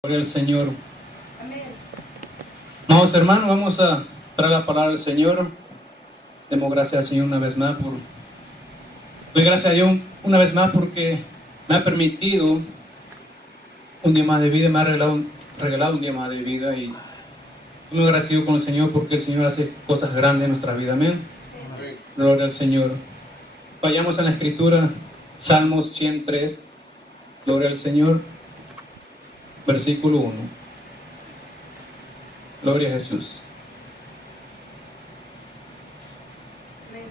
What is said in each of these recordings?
Gloria al Señor. Amén. Amados hermanos, vamos a traer la palabra del Señor. Demos gracias al Señor una vez más doy gracias a Dios una vez más porque me ha permitido un día más de vida, me ha regalado un día más de vida, y estoy muy agradecido con el Señor porque el Señor hace cosas grandes en nuestra vida. Amén. Gloria al Señor. Vayamos a la Escritura, Salmos 103. Gloria al Señor. Versículo 1. Gloria a Jesús. Amén.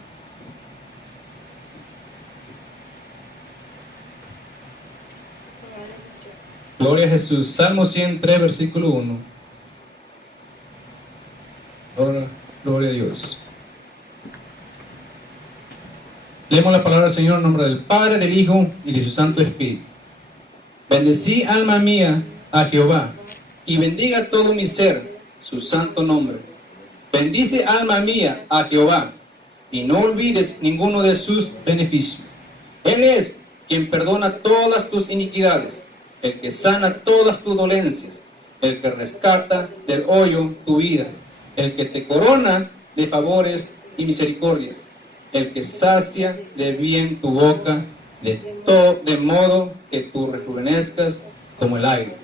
Gloria a Jesús. Salmo 103, versículo 1. Gloria a Dios. Leemos la palabra del Señor en nombre del Padre, del Hijo y de su Santo Espíritu. Bendecí, alma mía, a Jehová, y bendiga todo mi ser su santo nombre. Bendice, alma mía, a Jehová, y no olvides ninguno de sus beneficios. Él es quien perdona todas tus iniquidades, el que sana todas tus dolencias, el que rescata del hoyo tu vida, el que te corona de favores y misericordias, el que sacia de bien tu boca, de modo que tú rejuvenezcas como el aire.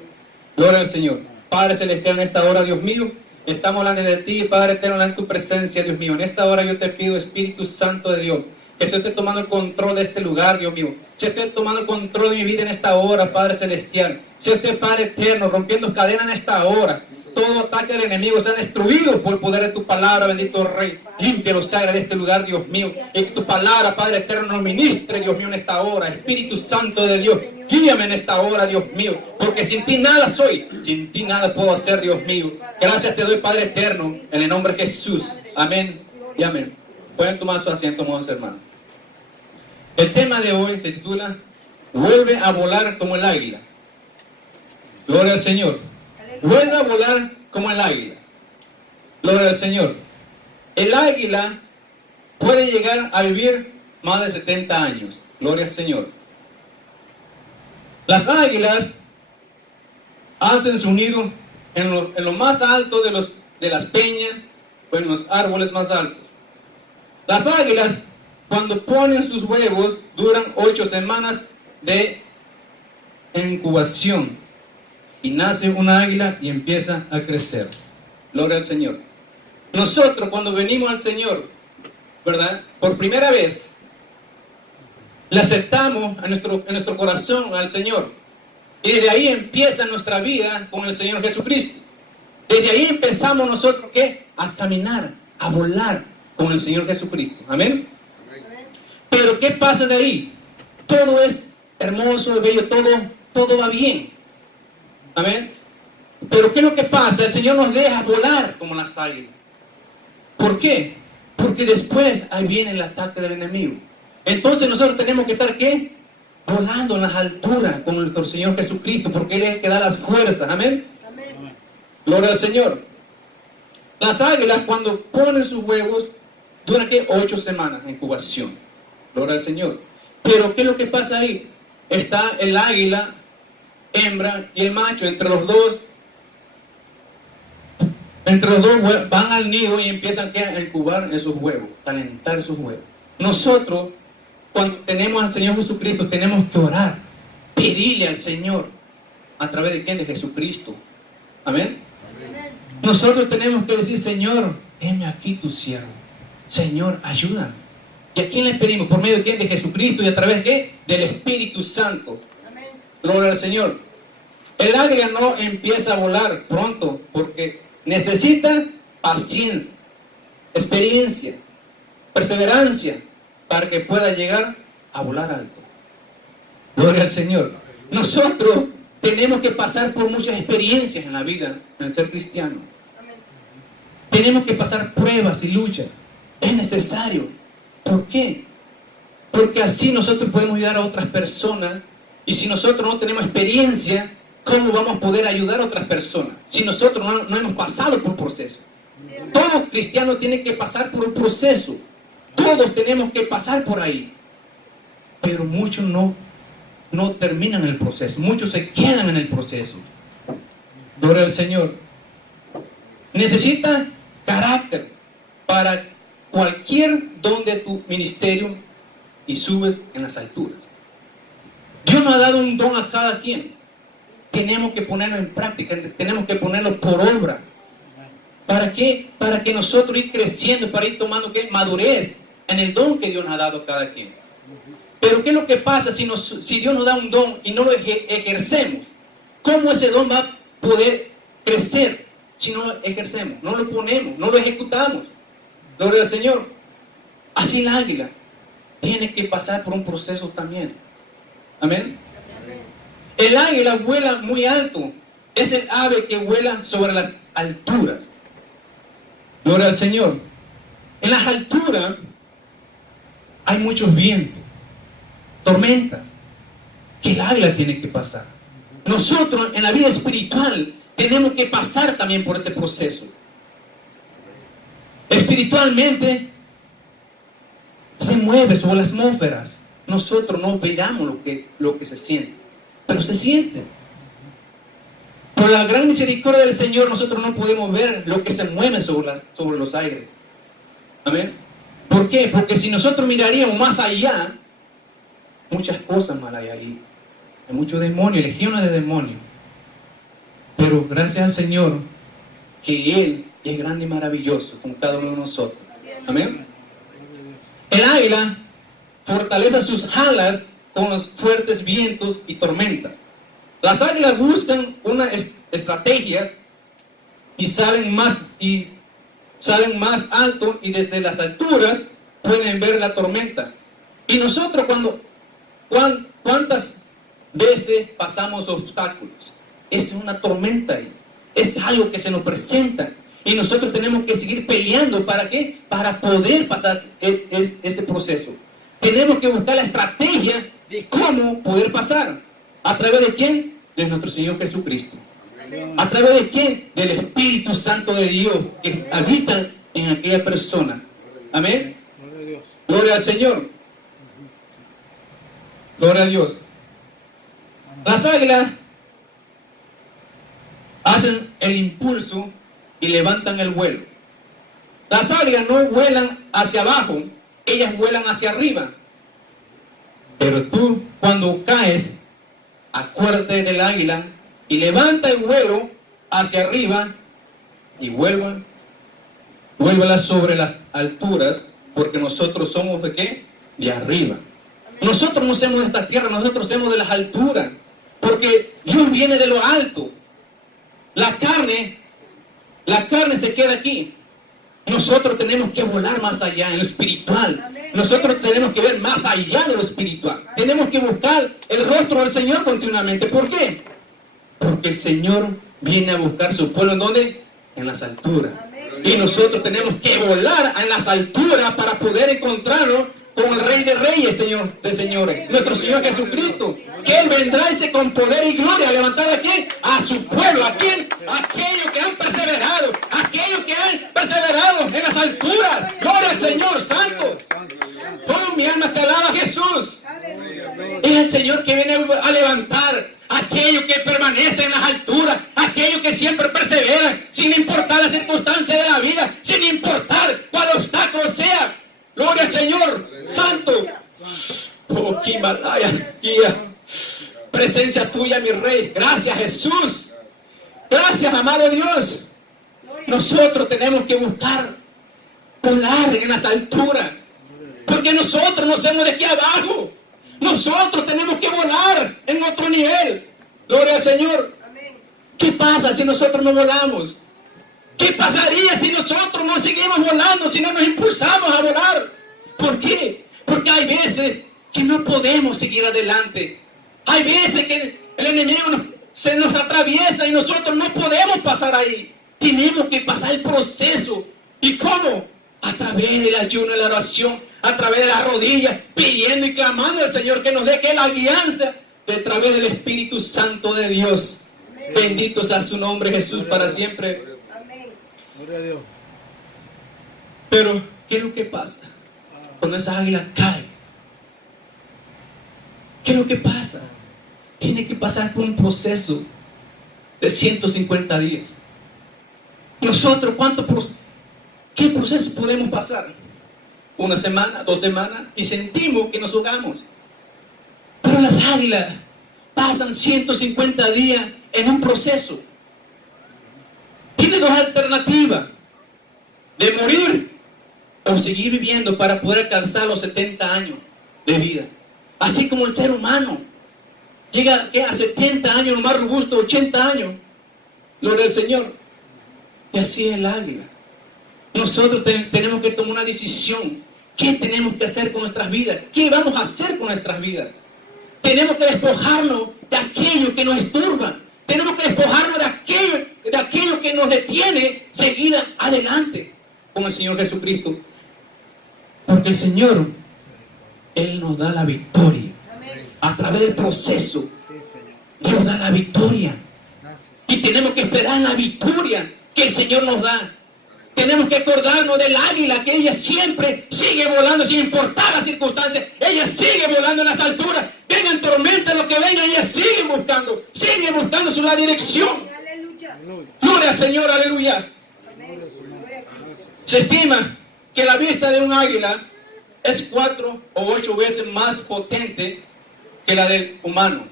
Gloria al Señor. Padre celestial, en esta hora, Dios mío, estamos hablando de ti, Padre eterno, en tu presencia, Dios mío. En esta hora yo te pido, Espíritu Santo de Dios, que se esté tomando el control de este lugar, Dios mío. Se esté tomando el control de mi vida en esta hora, Padre celestial. Se esté, Padre eterno, rompiendo cadenas en esta hora. Todo ataque del enemigo sea destruido por el poder de tu palabra, bendito Rey. Limpia los sagras de este lugar, Dios mío. Y que tu palabra, Padre eterno, nos ministre, Dios mío, en esta hora. Espíritu Santo de Dios, guíame en esta hora, Dios mío. Porque sin ti nada soy, sin ti nada puedo hacer, Dios mío. Gracias te doy, Padre eterno, en el nombre de Jesús. Amén y amén. Pueden tomar su asiento, amados hermanos. El tema de hoy se titula Vuelve a volar como el águila. Gloria al Señor. Vuelve a volar como el águila. Gloria al Señor. El águila puede llegar a vivir más de 70 años. Gloria al Señor. Las águilas hacen su nido en lo más alto de las peñas o en los árboles más altos. Las águilas, cuando ponen sus huevos, duran 8 semanas de incubación. Y nace una águila y empieza a crecer. Gloria al Señor. Nosotros cuando venimos al Señor, ¿verdad? Por primera vez, le aceptamos en nuestro corazón al Señor. Y desde ahí empieza nuestra vida con el Señor Jesucristo. Desde ahí empezamos nosotros, ¿qué? A caminar, a volar con el Señor Jesucristo. Amén. Amén. Pero ¿qué pasa de ahí? Todo es hermoso, bello, todo va bien. Amén. Pero ¿qué es lo que pasa? El Señor nos deja volar como las águilas. ¿Por qué? Porque después ahí viene el ataque del enemigo. Entonces nosotros tenemos que estar, ¿qué? Volando en las alturas con nuestro Señor Jesucristo, porque Él es el que da las fuerzas. Amén. Amén. Gloria al Señor. Las águilas, cuando ponen sus huevos, duran, ¿qué? 8 semanas en incubación. Gloria al Señor. Pero ¿qué es lo que pasa ahí? Está el águila hembra y el macho, entre los dos van al nido y empiezan a incubar esos huevos, calentar esos huevos. Nosotros, cuando tenemos al Señor Jesucristo, tenemos que orar, pedirle al Señor, ¿a través de quién? De Jesucristo. Amén. Amén. Nosotros tenemos que decir, Señor, heme aquí tu siervo. Señor, ayúdame. ¿Y a quién le pedimos? ¿Por medio de quién? De Jesucristo. ¿Y a través de qué? Del Espíritu Santo. Amén. Gloria al Señor. El águila no empieza a volar pronto porque necesita paciencia, experiencia, perseverancia para que pueda llegar a volar alto. Gloria al Señor. Nosotros tenemos que pasar por muchas experiencias en la vida, en el ser cristiano. Amén. Tenemos que pasar pruebas y luchas. Es necesario. ¿Por qué? Porque así nosotros podemos ayudar a otras personas. Y si nosotros no tenemos experiencia, ¿cómo vamos a poder ayudar a otras personas? Si nosotros no hemos pasado por un proceso. Todo cristiano tiene que pasar por un proceso. Todos tenemos que pasar por ahí. Pero muchos no terminan el proceso. Muchos se quedan en el proceso. Gloria al Señor. Necesita carácter para cualquier don de tu ministerio y subes en las alturas. Dios nos ha dado un don a cada quien. Tenemos que ponerlo en práctica, tenemos que ponerlo por obra. ¿Para qué? Para que nosotros ir creciendo, para ir tomando ¿qué? Madurez en el don que Dios nos ha dado a cada quien. Pero ¿qué es lo que pasa si Dios nos da un don y no lo ejercemos? ¿Cómo ese don va a poder crecer si no lo ejercemos? No lo ponemos, no lo ejecutamos. Gloria al Señor. Así el águila tiene que pasar por un proceso también. Amén. El águila vuela muy alto. Es el ave que vuela sobre las alturas. Gloria al Señor. En las alturas hay muchos vientos, tormentas, que el águila tiene que pasar. Nosotros en la vida espiritual tenemos que pasar también por ese proceso. Espiritualmente se mueve sobre las atmósferas. Nosotros no veamos lo que se siente, pero se siente. Por la gran misericordia del Señor, nosotros no podemos ver lo que se mueve sobre los aires. Amén. ¿Por qué? Porque si nosotros miraríamos más allá, muchas cosas mal hay ahí. Hay muchos demonios, legiones de demonios. Pero gracias al Señor, que Él es grande y maravilloso con cada uno de nosotros. Amén. El águila fortalece sus alas con los fuertes vientos y tormentas. Las águilas buscan unas estrategias y saben más alto, y desde las alturas pueden ver la tormenta. Y nosotros ¿cuántas veces pasamos obstáculos? Es una tormenta ahí. Es algo que se nos presenta. Y nosotros tenemos que seguir peleando. ¿Para qué? Para poder pasar ese proceso. Tenemos que buscar la estrategia de cómo poder pasar. ¿A través de quién? De nuestro Señor Jesucristo. ¿A través de quién? Del Espíritu Santo de Dios que habita en aquella persona. Amén. Gloria al Señor. Gloria a Dios. Las águilas hacen el impulso y levantan el vuelo. Las águilas no vuelan hacia abajo, ellas vuelan hacia arriba. Pero tú, cuando caes, acuérdate del águila y levanta el vuelo hacia arriba y vuélvala sobre las alturas, porque nosotros somos ¿de qué? De arriba. Nosotros no somos de esta tierra, nosotros somos de las alturas, porque Dios viene de lo alto. La carne se queda aquí. Nosotros tenemos que volar más allá en lo espiritual. Nosotros tenemos que ver más allá de lo espiritual. Tenemos que buscar el rostro del Señor continuamente. ¿Por qué? Porque el Señor viene a buscar su pueblo. ¿En dónde? En las alturas. Y nosotros tenemos que volar en las alturas para poder encontrarnos con el Rey de Reyes, Señor de señores, nuestro Señor Jesucristo, que Él vendrá con poder y gloria a levantar a quién, a su pueblo, a quién, aquellos que han perseverado, en las alturas. Gloria al Señor Santo. Oh, mi alma te alaba, Jesús. Es el Señor que viene a levantar a aquellos que permanecen en las alturas, aquellos que siempre perseveran, sin importar las circunstancias de la vida, sin importar cuál obstáculo sea. Gloria al Señor Santo. Oh, Kimalaya, presencia tuya, mi Rey. Gracias, Jesús. Gracias, amado Dios. Nosotros tenemos que buscar volar en las alturas, porque nosotros no somos de aquí abajo. Nosotros tenemos que volar en otro nivel. Gloria al Señor. ¿Qué pasa si nosotros no volamos? ¿Qué pasaría si nosotros no seguimos volando, si no nos impulsamos a volar? ¿Por qué? Porque hay veces que no podemos seguir adelante. Hay veces que el enemigo se nos atraviesa y nosotros no podemos pasar ahí. Tenemos que pasar el proceso. ¿Y cómo? A través del ayuno y la oración, a través de las rodillas, pidiendo y clamando al Señor que nos dé que la guianza a través del Espíritu Santo de Dios. Amén. Bendito sea su nombre, Jesús, para siempre. Amén. Gloria a Dios. Pero, ¿qué es lo que pasa cuando esa águila cae? ¿Qué es lo que pasa? Tiene que pasar por un proceso de 150 días. Nosotros, ¿qué proceso podemos pasar? 1 semana, 2 semanas, y sentimos que nos ahogamos. Pero las águilas pasan 150 días en un proceso. Tiene 2 alternativas: de morir o seguir viviendo para poder alcanzar los 70 años de vida. Así como el ser humano llega a 70 años, lo más robusto, 80 años, gloria al Señor. Y así es el águila. Nosotros tenemos que tomar una decisión. ¿Qué tenemos que hacer con nuestras vidas? ¿Qué vamos a hacer con nuestras vidas? Tenemos que despojarnos de aquello que nos estorba. Tenemos que despojarnos de aquello que nos detiene seguir adelante con el Señor Jesucristo. Porque el Señor, Él nos da la victoria. A través del proceso, Dios da la victoria. Y tenemos que esperar la victoria que el Señor nos da. Tenemos que acordarnos del águila, que ella siempre sigue volando sin importar las circunstancias. Ella sigue volando en las alturas. Vengan tormentas, lo que venga, ella sigue buscando su la dirección. Aleluya. Gloria al Señor, aleluya. Amén. Gloria a Cristo. Se estima que la vista de un águila es 4 o 8 veces más potente que la del humano.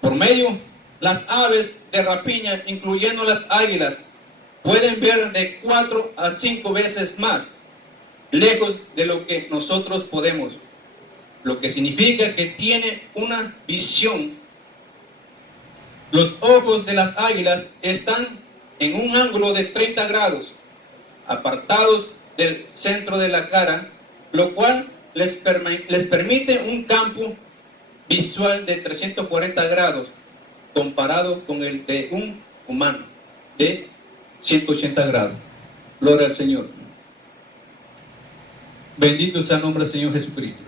Por medio, las aves de rapiña, incluyendo las águilas, pueden ver de 4 a 5 veces más lejos de lo que nosotros podemos, lo que significa que tiene una visión. Los ojos de las águilas están en un ángulo de 30 grados, apartados del centro de la cara, lo cual les permite un campo visual de 340 grados comparado con el de un humano de 180 grados. Gloria al Señor. Bendito sea el nombre del Señor Jesucristo.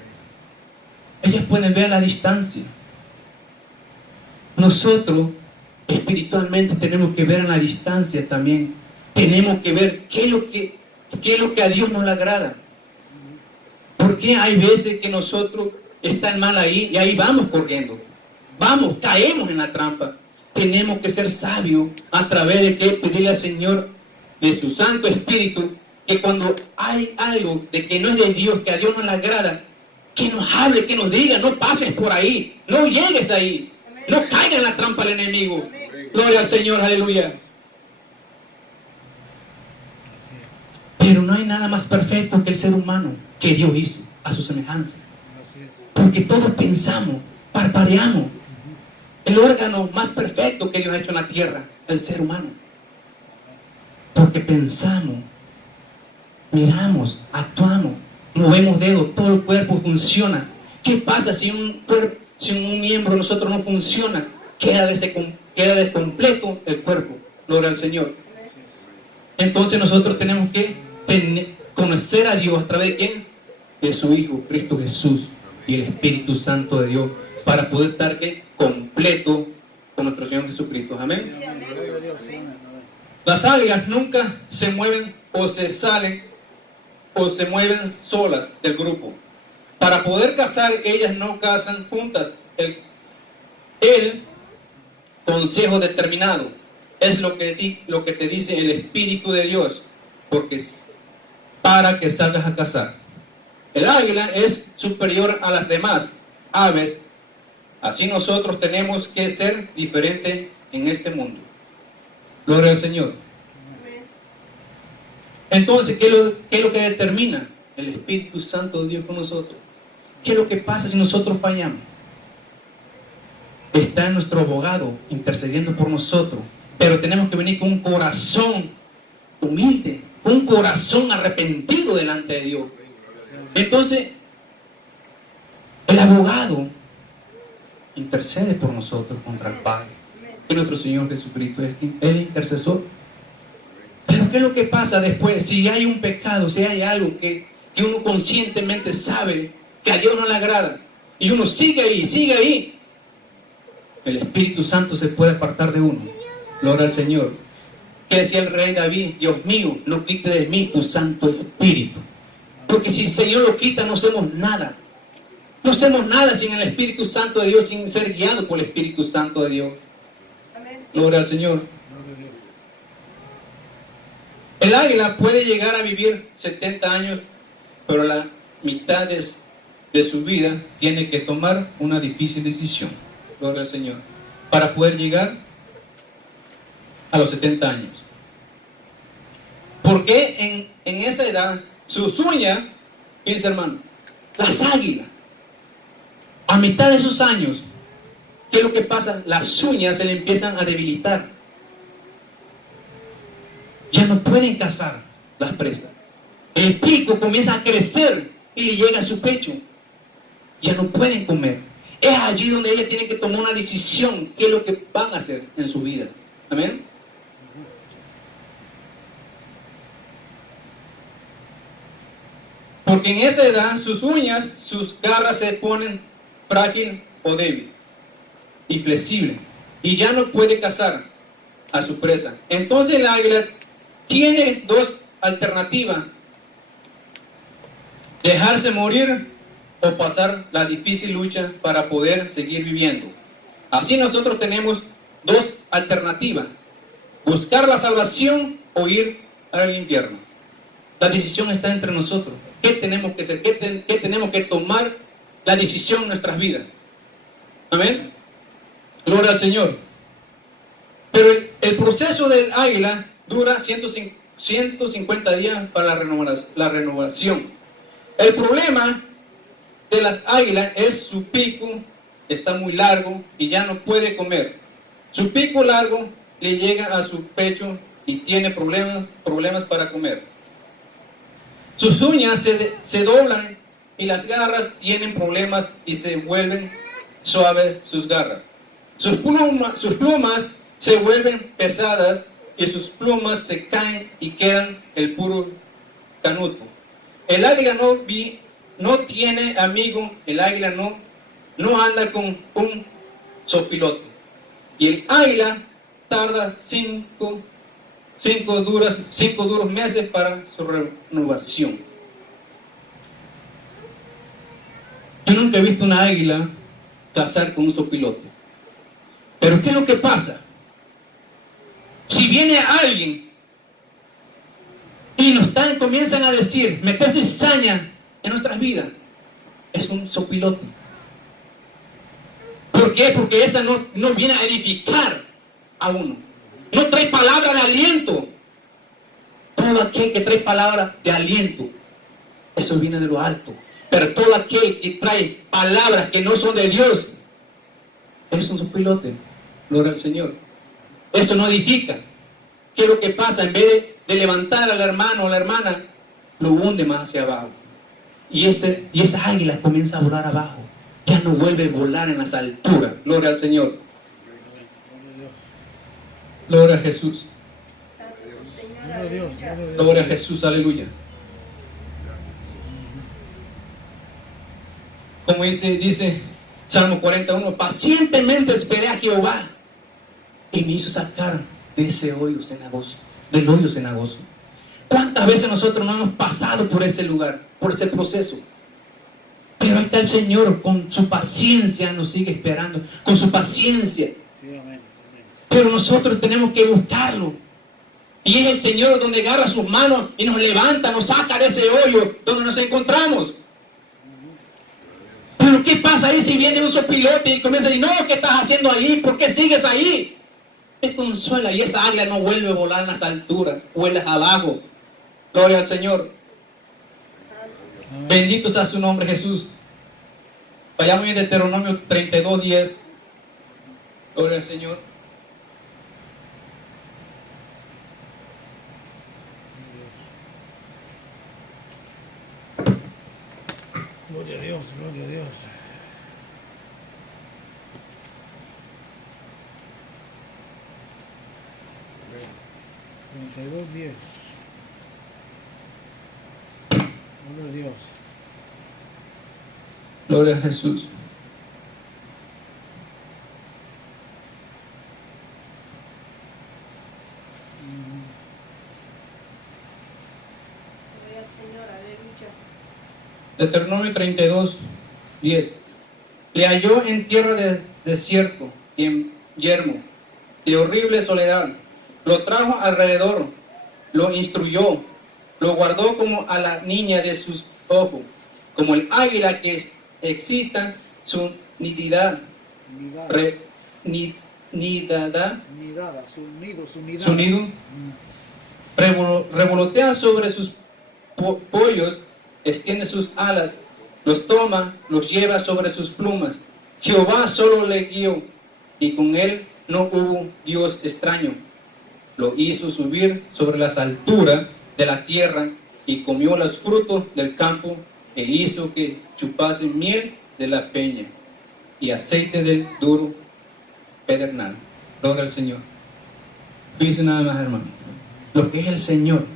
Ellas pueden ver a la distancia. Nosotros espiritualmente tenemos que ver a la distancia también. Tenemos que ver qué es lo que a Dios no le agrada. Porque hay veces que nosotros están mal ahí y ahí vamos corriendo. Caemos en la trampa. Tenemos que ser sabios a través de que pedirle al Señor de su Santo Espíritu que cuando hay algo de que no es de Dios, que a Dios no le agrada, que nos hable, que nos diga: no pases por ahí, no llegues ahí, no caiga en la trampa del enemigo. Gloria al Señor, aleluya. Pero no hay nada más perfecto que el ser humano que Dios hizo a su semejanza. Porque todos pensamos, parpadeamos. El órgano más perfecto que Dios ha hecho en la tierra, el ser humano. Porque pensamos, miramos, actuamos, movemos dedos, todo el cuerpo funciona. ¿Qué pasa si un miembro de nosotros no funciona? Queda descompleto el cuerpo. Gloria al Señor. Entonces nosotros tenemos que conocer a Dios a través de ¿quién? De su Hijo, Cristo Jesús, y el Espíritu Santo de Dios, para poder estar completo con nuestro Señor Jesucristo. Amén. Las águilas nunca se mueven o se salen o se mueven solas del grupo. Para poder cazar, ellas no cazan juntas. El consejo determinado es lo que te dice el Espíritu de Dios, porque para que salgas a cazar. El águila es superior a las demás aves. Así nosotros tenemos que ser diferentes en este mundo. Gloria al Señor. Entonces, ¿qué es lo que determina? El Espíritu Santo de Dios con nosotros. ¿Qué es lo que pasa si nosotros fallamos? Está nuestro abogado intercediendo por nosotros, pero tenemos que venir con un corazón humilde, con un corazón arrepentido delante de Dios. Entonces, el abogado intercede por nosotros contra el Padre. Que nuestro Señor Jesucristo es el intercesor. Pero ¿qué es lo que pasa después? Si hay un pecado, si hay algo que uno conscientemente sabe que a Dios no le agrada, y uno sigue ahí, el Espíritu Santo se puede apartar de uno. Gloria al Señor. ¿Qué decía el rey David? Dios mío, no quite de mí tu Santo Espíritu. Porque si el Señor lo quita, no hacemos nada. No hacemos nada sin el Espíritu Santo de Dios, sin ser guiados por el Espíritu Santo de Dios. Amén. Gloria al Señor. El águila puede llegar a vivir 70 años, pero la mitad de su vida tiene que tomar una difícil decisión. Gloria al Señor. Para poder llegar a los 70 años. Porque en esa edad, sus uñas, fíjense hermano, las águilas, a mitad de sus años, ¿qué es lo que pasa? Las uñas se le empiezan a debilitar. Ya no pueden cazar las presas. El pico comienza a crecer y le llega a su pecho. Ya no pueden comer. Es allí donde ellas tienen que tomar una decisión. ¿Qué es lo que van a hacer en su vida? Amén. Porque en esa edad sus uñas, sus garras se ponen frágil o débil y flexible. Y ya no puede cazar a su presa. Entonces el águila tiene dos alternativas: dejarse morir o pasar la difícil lucha para poder seguir viviendo. Así nosotros tenemos dos alternativas: buscar la salvación o ir al infierno. La decisión está entre nosotros. ¿Qué tenemos que hacer? ¿Qué tenemos que tomar la decisión en nuestras vidas? Amén. Gloria al Señor. Pero el proceso del águila dura 150 días para la renovación. El problema de las águilas es su pico, está muy largo y ya no puede comer. Su pico largo le llega a su pecho y tiene problemas para comer. Sus uñas se doblan y las garras tienen problemas y se vuelven suaves sus garras. Sus plumas se vuelven pesadas y sus plumas se caen y quedan el puro canuto. El águila no tiene amigo, el águila no anda con un sopilote. Y el águila tarda 5 duros meses para su renovación. Yo nunca he visto una águila cazar con un sopilote. Pero ¿qué es lo que pasa? Si viene alguien y comienzan a decir, meter cizaña en nuestras vidas, es un sopilote. ¿Por qué? Porque esa no viene a edificar a uno. No trae palabra de aliento. Todo aquel que trae palabra de aliento, eso viene de lo alto. Pero todo aquel que trae palabras que no son de Dios, es un sopilote. Gloria al Señor. Eso no edifica. ¿Qué es lo que pasa? En vez de levantar al hermano o la hermana, lo hunde más hacia abajo. Y esa águila comienza a volar abajo. Ya no vuelve a volar en las alturas. Gloria al Señor. Gloria a Jesús. Gloria a Jesús, aleluya. Como dice Salmo 41, pacientemente esperé a Jehová y me hizo sacar de ese hoyo cenagoso, del hoyo cenagoso. ¿Cuántas veces nosotros no hemos pasado por ese lugar, por ese proceso? Pero ahí está el Señor, con su paciencia nos sigue esperando, con su paciencia. Pero nosotros tenemos que buscarlo. Y es el Señor donde agarra sus manos y nos levanta, nos saca de ese hoyo donde nos encontramos. Pero ¿qué pasa ahí si viene un sopilote y comienza a decir, no, ¿qué estás haciendo ahí? ¿Por qué sigues ahí? Te consuela y esa águila no vuelve a volar en las alturas, vuelas abajo. Gloria al Señor. Bendito sea su nombre, Jesús. Vayamos en Deuteronomio 32:10. Gloria al Señor. Gloria a Dios, gloria a Dios. Gloria a Dios. Gloria a Jesús. Gloria al Señor, aleluya. Deuteronomio 32:10. Le halló en tierra de desierto y en yermo, de horrible soledad. Lo trajo alrededor, lo instruyó, lo guardó como a la niña de sus ojos, como el águila que excita su nididad. Nidada. Nidada, Nidada, su nido, su nidada. su nido, revolotea sobre sus pollos, extiende sus alas, los toma, los lleva sobre sus plumas. Jehová solo le guió, y con él no hubo Dios extraño. Lo hizo subir sobre las alturas de la tierra, y comió los frutos del campo, e hizo que chupase miel de la peña, y aceite del duro pedernal. Gloria al Señor. Fíjense nada más, hermano, lo que es el Señor.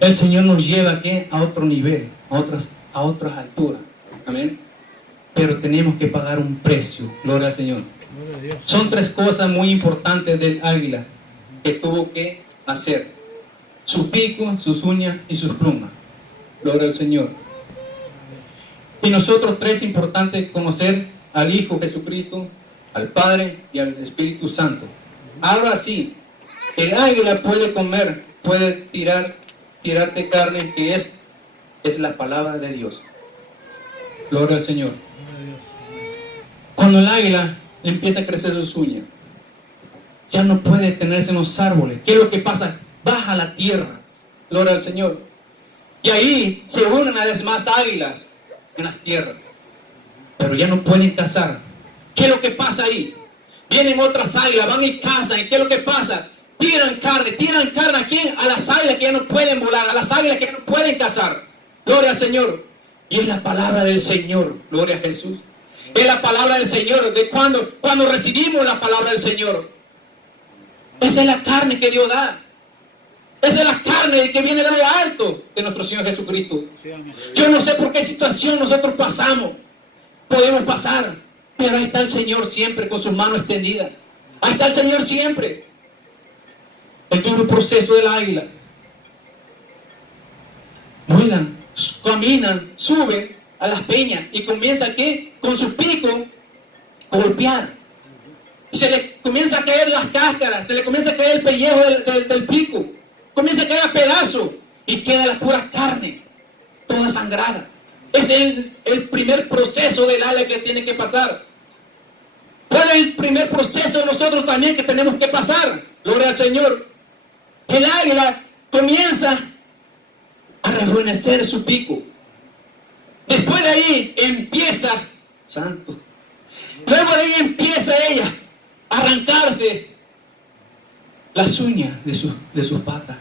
El Señor nos lleva aquí a otro nivel, a otras alturas. Amén. Pero tenemos que pagar un precio. Gloria al Señor. Gloria a Dios. Son tres cosas muy importantes del águila que tuvo que hacer: su pico, sus uñas y sus plumas. Gloria al Señor. Y nosotros tres importantes: conocer al Hijo Jesucristo, al Padre y al Espíritu Santo. Ahora sí, el águila puede comer, puede tirarte carne, que es la palabra de Dios. Gloria al Señor. Gloria a Dios. Cuando el águila empieza a crecer sus uñas, ya no puede tenerse en los árboles. ¿Qué es lo que pasa? Baja a la tierra. Gloria al Señor. Y ahí se unen una vez más águilas en las tierras, pero ya no pueden cazar. ¿Qué es lo que pasa ahí? Vienen otras águilas, van y cazan. ¿Y qué es lo que pasa? Tiran carne. ¿A quién? A las águilas que ya no pueden volar, a las águilas que ya no pueden cazar. Gloria al Señor. Y es la palabra del Señor. Gloria a Jesús. Es la palabra del Señor. De cuando recibimos la palabra del Señor. Esa es la carne que Dios da. Esa es la carne que viene de lo alto de nuestro Señor Jesucristo. Sí, amén. Yo no sé por qué situación nosotros pasamos. Podemos pasar, pero ahí está el Señor siempre con sus manos extendidas. Ahí está el Señor siempre. El duro proceso del águila. Vuelan, caminan, suben a las peñas y comienza ¿qué? Con su pico a golpear. Se le comienza a caer las cáscaras, se le comienza a caer el pellejo del pico, comienza a caer a pedazos y queda la pura carne, toda sangrada. Ese es el primer proceso del águila que tiene que pasar. ¿Cuál es el primer proceso de nosotros también que tenemos que pasar? Gloria al Señor. El águila comienza a rejuvenecer su pico. Después de ahí empieza, santo, luego de ahí empieza ella a arrancarse las uñas de sus patas.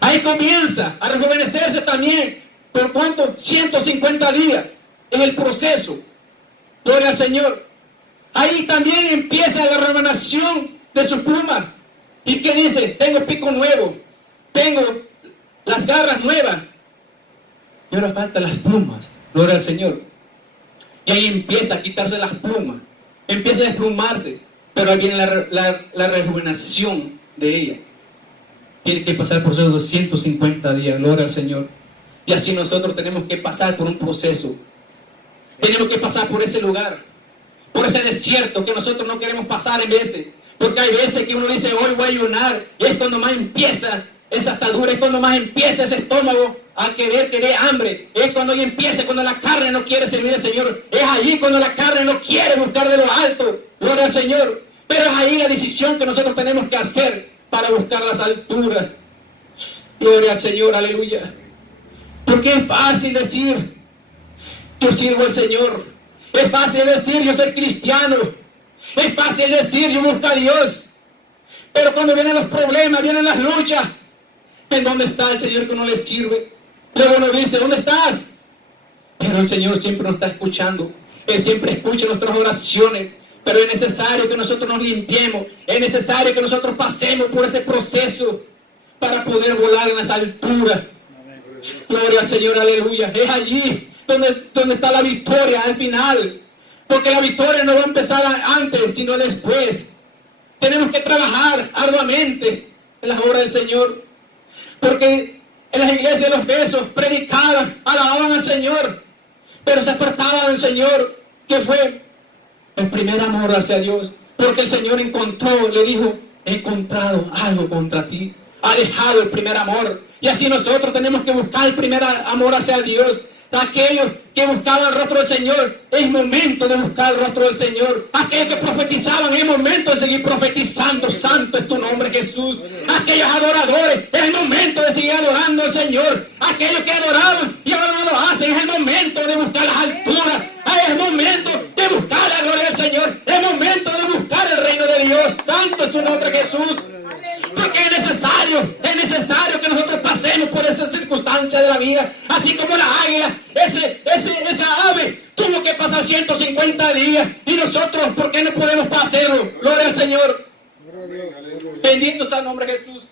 Ahí comienza a rejuvenecerse también. ¿Por cuánto? 150 días es el proceso. Gloria al Señor. Ahí también empieza la rejuvenación de sus plumas. ¿Y qué dice? Tengo pico nuevo, tengo las garras nuevas. Y ahora faltan las plumas. Gloria al Señor. Y ahí empieza a quitarse las plumas, empieza a desplumarse. Pero ahí viene la rejuvenación de ella. Tiene que pasar por esos 250 días. Gloria al Señor. Y así nosotros tenemos que pasar por un proceso. Tenemos que pasar por ese lugar, por ese desierto que nosotros no queremos pasar en veces. Porque hay veces que uno dice, hoy voy a ayunar. Y es cuando más empieza esa atadura, es cuando más empieza ese estómago a querer hambre. Es cuando ahí empieza, cuando la carne no quiere servir al Señor. Es allí cuando la carne no quiere buscar de lo alto. Gloria al Señor. Pero es ahí la decisión que nosotros tenemos que hacer para buscar las alturas. Gloria al Señor, aleluya. Porque es fácil decir, yo sirvo al Señor. Es fácil decir, yo soy cristiano. Es fácil decir, yo busco a Dios. Pero cuando vienen los problemas, vienen las luchas, ¿en dónde está el Señor que no le sirve? Luego nos dice, ¿dónde estás? Pero el Señor siempre nos está escuchando. Él siempre escucha nuestras oraciones. Pero es necesario que nosotros nos limpiemos. Es necesario que nosotros pasemos por ese proceso para poder volar en las alturas. Gloria al Señor, aleluya. Es allí donde está la victoria al final. Porque la victoria no va a empezar antes, sino después. Tenemos que trabajar arduamente en las obras del Señor. Porque en las iglesias de los Efesios predicaban, alababan al Señor, pero se apartaban del Señor, que fue el primer amor hacia Dios. Porque el Señor encontró, le dijo, he encontrado algo contra ti. Ha dejado el primer amor. Y así nosotros tenemos que buscar el primer amor hacia Dios. Aquellos que buscaban el rostro del Señor, es momento de buscar el rostro del Señor. Aquellos que profetizaban, es momento de seguir profetizando. Santo es tu nombre, Jesús. Aquellos adoradores, es el momento de seguir adorando al Señor. Aquellos que adoraban y ahora no lo hacen, es el momento de buscar las alturas. Es el momento de buscar la gloria del Señor. Es el momento de buscar el reino de Dios. Santo es tu nombre, Jesús. Porque es necesario que nosotros pasemos por esas circunstancias de la vida. Así como la águila, esa ave tuvo que pasar 150 días. Y nosotros, ¿por qué no podemos hacerlo? Gloria al Señor. Bendito sea el nombre de Jesús.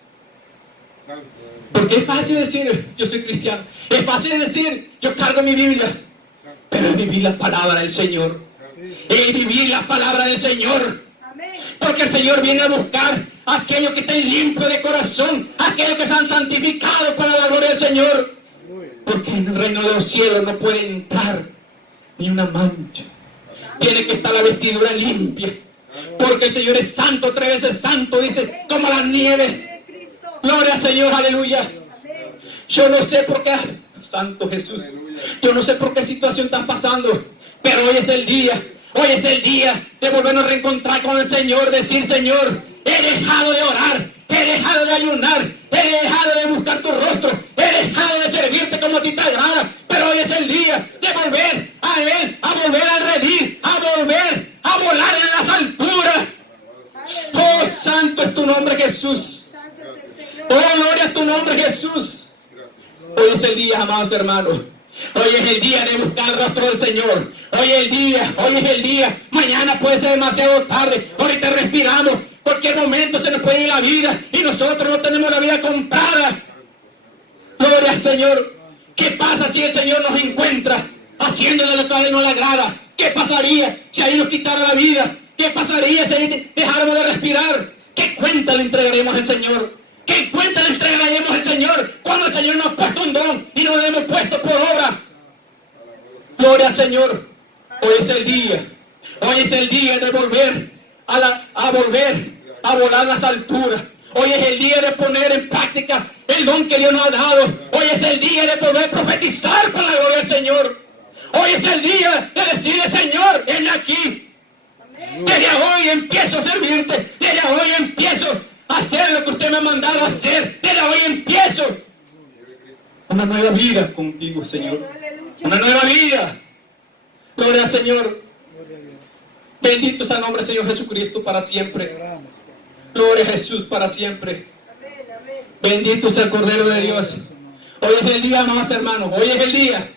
Porque es fácil decir, yo soy cristiano. Es fácil decir, yo cargo mi Biblia. Pero es vivir la palabra del Señor. Es vivir la palabra del Señor. Porque el Señor viene a buscar a aquellos que estén limpios de corazón, a aquellos que se han santificado para la gloria del Señor. Porque en el reino de los cielos no puede entrar ni una mancha. Tiene que estar la vestidura limpia. Porque el Señor es santo, 3 veces santo, dice, como la nieve. Gloria al Señor, aleluya. Yo no sé por qué, Santo Jesús, yo no sé por qué situación estás pasando, pero hoy es el día. Hoy es el día de volvernos a reencontrar con el Señor, decir, Señor, he dejado de orar, he dejado de ayunar, he dejado de buscar tu rostro, he dejado de servirte como a ti te agrada, pero hoy es el día de volver a Él, a volver a redimir, a volver a volar en las alturas. Oh, santo es tu nombre, Jesús. Oh, gloria a tu nombre, Jesús. Hoy es el día, amados hermanos. Hoy es el día de buscar el rostro del Señor. Hoy es el día. Mañana puede ser demasiado tarde. Ahorita respiramos. Cualquier momento se nos puede ir la vida. Y nosotros no tenemos la vida comprada. Gloria al Señor. ¿Qué pasa si el Señor nos encuentra haciendo de lo que a Él no le agrada? ¿Qué pasaría si ahí nos quitara la vida? ¿Qué pasaría si ahí dejáramos de respirar? ¿Qué cuenta le entregaremos al Señor? ¿Qué cuenta le entregaremos al Señor cuando el Señor nos ha puesto un don y no lo hemos puesto por obra? Gloria al Señor. Hoy es el día. Hoy es el día de volver a volar las alturas. Hoy es el día de poner en práctica el don que Dios nos ha dado. Hoy es el día de poder profetizar para la gloria del Señor. Hoy es el día de decirle, Señor, ven aquí. Desde hoy empiezo a servirte. Desde hoy empiezo hacer lo que usted me ha mandado a hacer. Desde hoy empiezo una nueva vida contigo, Señor. Una nueva vida. Gloria al Señor. Bendito sea el nombre del Señor Jesucristo para siempre. Gloria a Jesús para siempre. Bendito sea el Cordero de Dios. Hoy es el día, amados hermanos. Hoy es el día.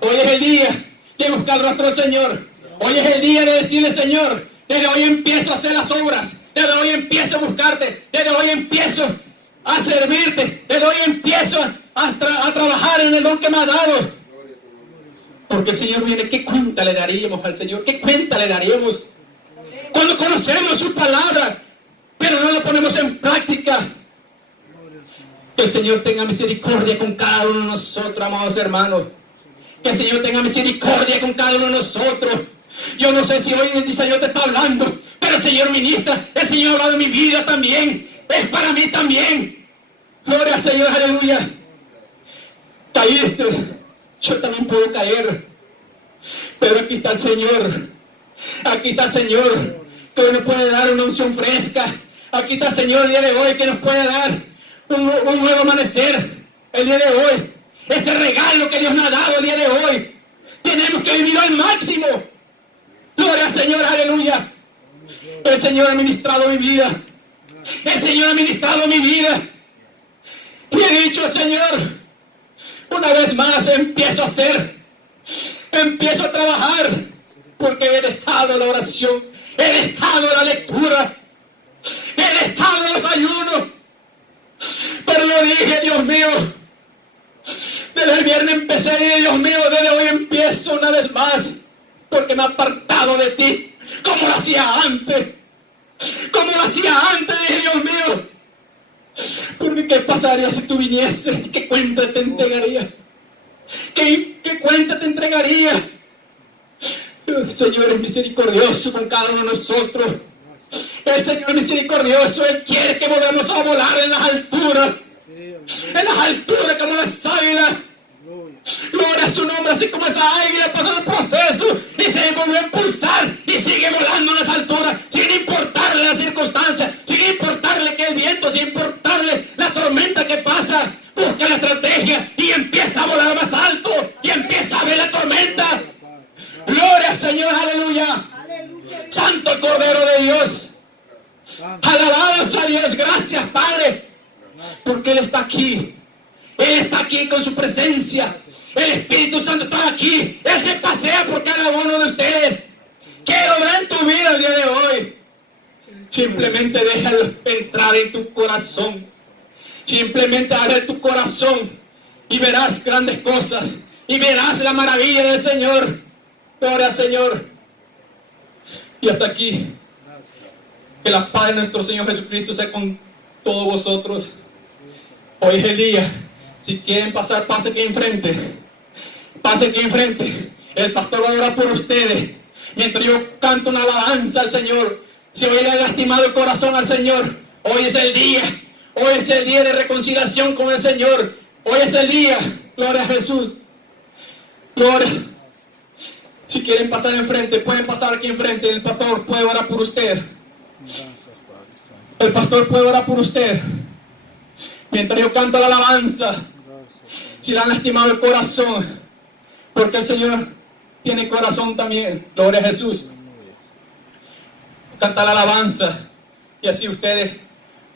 Hoy es el día de buscar el rostro del Señor. Hoy es el día de decirle, Señor, desde hoy empiezo a hacer las obras. Desde hoy empiezo a buscarte. Desde hoy empiezo a servirte. Desde hoy empiezo a trabajar en el don que me ha dado. Porque el Señor viene. ¿Qué cuenta le daríamos al Señor? ¿Qué cuenta le daríamos? Cuando conocemos su palabra, pero no lo ponemos en práctica. Que el Señor tenga misericordia con cada uno de nosotros, amados hermanos. Que el Señor tenga misericordia con cada uno de nosotros. Yo no sé si hoy el Señor te está hablando, pero el Señor ministra, el Señor ha hablado de mi vida también, es para mí también. Gloria al Señor, aleluya. Caíste, yo también puedo caer, pero aquí está el Señor. Aquí está el Señor que hoy nos puede dar una unción fresca. Aquí está el Señor el día de hoy que nos puede dar un nuevo amanecer el día de hoy. Ese regalo que Dios nos ha dado el día de hoy, tenemos que vivirlo al máximo. Gloria al Señor, aleluya. El Señor ha ministrado mi vida. El Señor ha ministrado mi vida. Y he dicho, Señor, una vez más empiezo a hacer, empiezo a trabajar, porque he dejado la oración, he dejado la lectura, he dejado los ayunos. Pero yo dije, Dios mío, desde el viernes empecé y Dios mío, desde hoy empiezo una vez más, porque me he apartado de ti, como lo hacía antes. Como lo hacía antes, dije, Dios mío. Porque ¿qué pasaría si tú vinieses? ¿Qué cuenta te entregaría? ¿Qué cuenta te entregaría? El Señor es misericordioso con cada uno de nosotros. El Señor misericordioso, Él quiere que volvamos a volar en las alturas. En las alturas como las águilas. Gloria a su nombre, así como esa águila pasó el proceso y se volvió a impulsar y sigue volando en las alturas, sin importarle las circunstancias, sin importarle que el viento, sin importarle la tormenta que pasa. Busca la estrategia y empieza a volar más alto y empieza a ver la tormenta. Gloria al Señor, aleluya. Aleluya. Santo el Cordero de Dios. Alabado sea Dios, gracias Padre, porque Él está aquí. Él está aquí con su presencia. El Espíritu Santo está aquí. Él se pasea por cada uno de ustedes. Quiero ver en tu vida el día de hoy. Simplemente déjalo entrar en tu corazón. Simplemente abre tu corazón y verás grandes cosas. Y verás la maravilla del Señor. Gloria al Señor. Y hasta aquí. Que la paz de nuestro Señor Jesucristo sea con todos vosotros. Hoy es el día. Si quieren pasar, pase aquí enfrente. Pase aquí enfrente. El pastor va a orar por ustedes. Mientras yo canto una alabanza al Señor. Si hoy le ha lastimado el corazón al Señor, hoy es el día. Hoy es el día de reconciliación con el Señor. Hoy es el día. Gloria a Jesús. Gloria. Si quieren pasar enfrente, pueden pasar aquí enfrente. El pastor puede orar por usted. El pastor puede orar por usted. Mientras yo canto la alabanza. Si le han lastimado el corazón, porque el Señor tiene corazón también. Gloria a Jesús. Canta la alabanza y así ustedes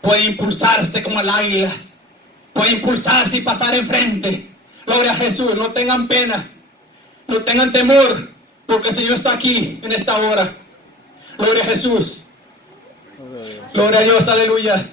pueden impulsarse como el águila. Pueden impulsarse y pasar enfrente. Gloria a Jesús. No tengan pena. No tengan temor, porque el Señor está aquí en esta hora. Gloria a Jesús. Gloria a Dios. Aleluya.